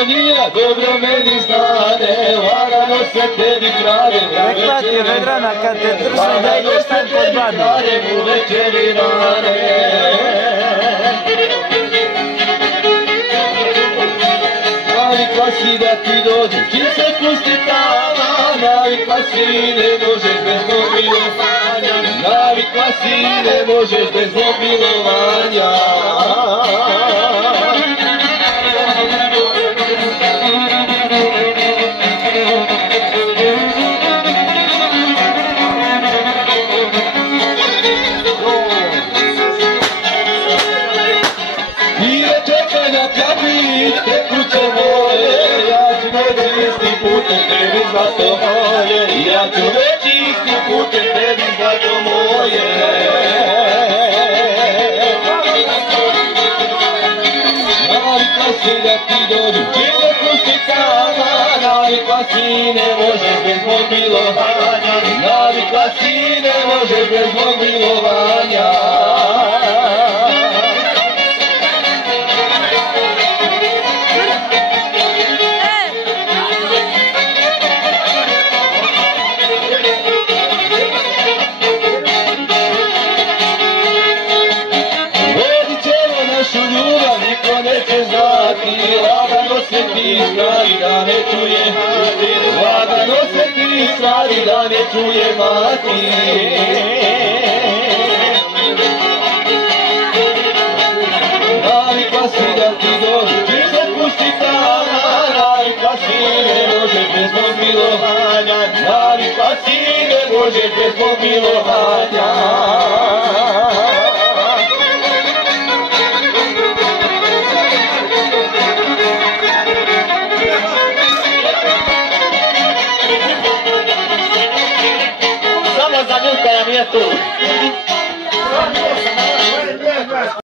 Antonija, dobro meni znane, lagano se tebi kradem. Rekla ti je Vedrana kad te drži da ideš tam kod babi. U večeri rane. Navikla si da ti dođem, čim se pusti tama, navikla si ne možeš bez mog milovanja. Navikla si ne možeš bez mog milovanja. Zlato moje, ja ću reći isti putem tebi zlato moje. Navikla si da ti dođu, čim se pusti tama, navikla si ne možeš bez mog milovanja. Navikla si ne možeš bez mog milovanja. Lagano se ti stvari da ne čuje mati, lagano se ti stvari da ne čuje mati. Navikla si da ti dođu, čim se pusti tama, navikla si ne možeš bez mog milovanja. Navikla si ne možeš bez mog milovanja. Za Milka je tu.